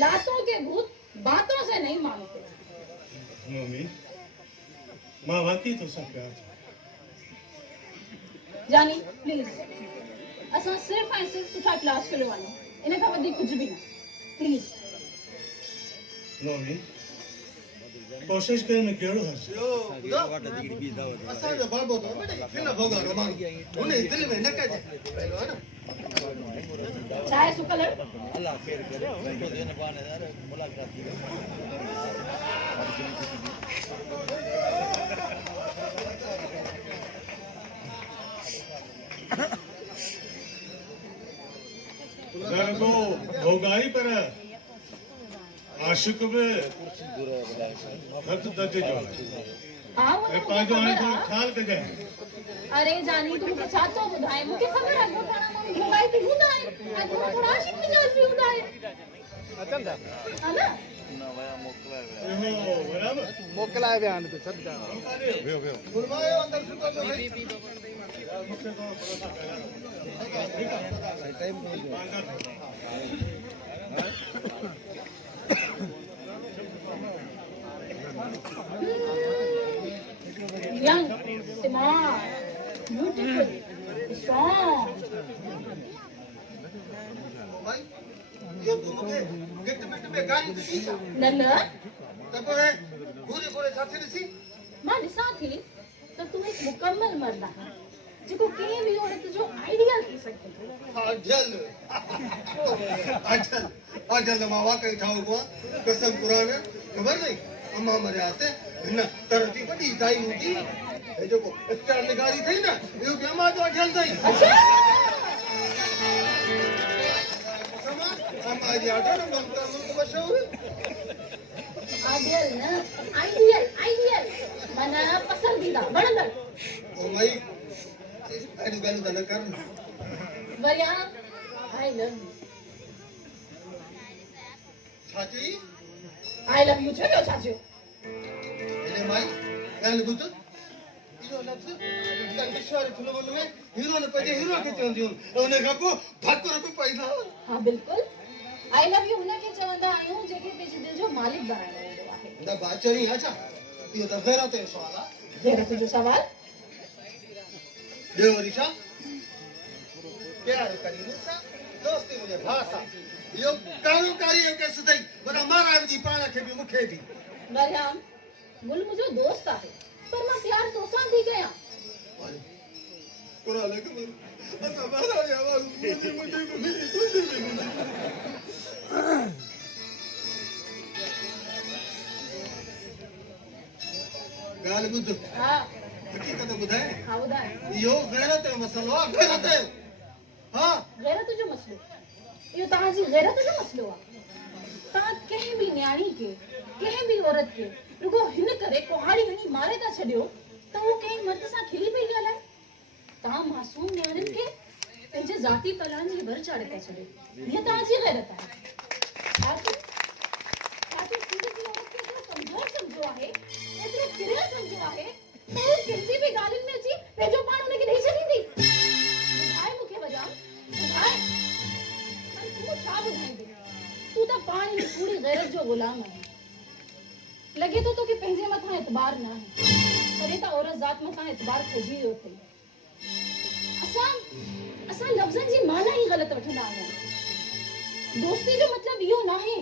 लातों के भूत बातों से नहीं मानते। मम्मी मां वाकई तो सब प्यार जानी प्लीज असां सिर्फ ऐं सिर्फ सुठा क्लास फलो वाला इन खां वधीक कुछ भी ना प्लीज। मम्मी कोशिश करे में केड़ो हर्ज यो असां जो बाबो तो बेटे खेल भोगा रोमान उन्हें दिल में न कजे पहलो है ना चाहे सुकल अल्लाह खैर करे तो देने बाने यार मुलाकात थी को भोगाई पर आशिक में खत दर्जे जो हां ए पाजो आए तो ख्याल कजे। अरे जानी तुम के छा तो बुधाए मुके खबर है गोठाणा में भोगाई थी बुधाए आज तुम थोड़ा आशिक मिजाज भी बुधाए अचल दा है ना ना वया मोकलाए एहो बराबर मोकलाए बयान तो सब दा वेयो वेयो गुरबायो अंदर सुतो तो भाई मुझसे को भरोसा करा टाइम को young smart beautiful strong भाई ये तो मुझे गिफ्ट में गाड़ी दी था नन तब है पूरे पूरे साथी सी मां ॾिसां थी त तूं एक मुकम्मल मर्द आहे जेको कंहिं बि औरत जो आइडियल थी सघे थो। अजल मां वाकई ठाऊ को कसम कुरान खबर नहीं अम्मा मरे आते न तरती बड़ी दाई हुई ए जो को इतना निगारी थी ना यो के अम्मा जो अजल थई अच्छा अम्मा जी आटो न मुल्क मशहूर आइडियल न आइडियल मना पसंदीदा वणंदड़ ओ मई अड़ी गल न कर वरिया आई लव यू छाची आई लव यू छो छाचो एने माई गल बुत इहो लफ्ज़ कंदिशवारी फिल्मन में हीरो ने पजे हीरो के चवंदियूं उन खां को धक्को को पैदा हां बिल्कुल आई लव यू हुनखे चवंदा आहियूं जेके पंहिंजे दिल जो मालिक बणाइणो हूंदो आहे। न बाचरी अच्छा इहो त गैरत जो सवाल आहे गैरत जो सवाल ॿियो रिशा प्यार करी मूंसां दोस्ती मुंहिंजे भाउ सां इहो कारोकारी केस अथई पर महाराज जी पाण खे बि मूंखे बि मरियम गुल मुंहिंजो दोस्त आहे पर मां प्यार तोसां थी कयां। क़ुरान के असां महाराज आवाज़ मुंहिंजी मिली तुंहिंजी बि मिली ॻाल्हि ॿुध हा हक़ीक़त ॿुधाए हा ॿुधाए इहो गैरत जो मसइलो आहे गैरत जो हा गैरत जो मसलो इहो तव्हांजी गैरत जो मसलो आहे। तव्हां कंहिं बि न्याणी खे कंहिं बि औरत खे रुगो हिन करे कुहाड़ी हणी मारे था छॾियो त उहो कंहिं मर्द सां खिली पई ॻाल्हाए। तव्हां मासूम न्याणियुनि खे पंहिंजे ज़ाती पलान जी भर चाढ़े था छॾियो हीअ तव्हांजी गैरत आहे। छा तूं ख़ुदि जी औरत खे एतिरो कमज़ोर सम्झो आहे एतिरो किरियल सम्झो आहे त हू कंहिंजी बि ॻाल्हियुनि में अची पंहिंजो पाण हुनखे ॾेई छॾींदी। ॿुधाए मूंखे वॼाम ॿुधाए तूं छा ॿुधाईंदी तूं त पाण ई पूरी गैरत जो ग़ुलाम आहीं। लॻे थो तोखे पंहिंजे मथां एतबार न आहे तॾहिं त औरत ज़ात मथां एतबार खोजी वियो अथई। असां लफ़्ज़नि जी माना ई ग़लति वठंदा आहियूं। दोस्ती जो मतिलबु इहो न आहे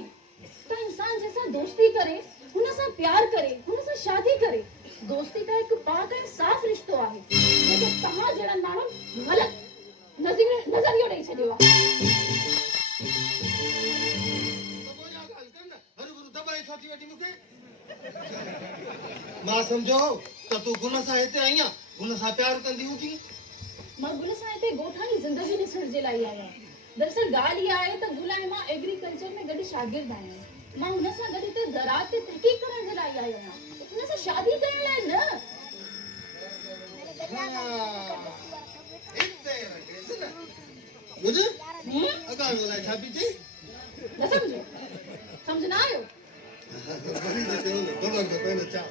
त इंसान जंहिंसां दोस्ती करे हुन सां प्यार करे हुन सां शादी करे। दोस्ती त हिकु पाक ऐं साफ़ रिश्तो आहे जेके तव्हां जहिड़ा माण्हू ग़लति नज़रियो ॾेई छॾियो आहे। मां सम्झो त तूं गुल सां हिते आई आहीं गुल सां प्यार कंदी हूंदी। मां गुल सां हिते ॻोठाणी ज़िंदगी ॾिसण जे लाइ आई आहियां। दरअसल ॻाल्हि इहा आहे त गुल ऐं मां एग्रीकल्चर में गॾु शागिर्द आहियूं। मां हुन सां गॾु हिते ज़राअत ते तहक़ीक़ करण जे लाइ आई आहियां हुन सां शादी करण लाइ न। ॿुध अॻा ॻोल्हाए छा पई चई न सम्झो सम्झ न आयो। वरी त चयो न ख़बर त कोन्हे छा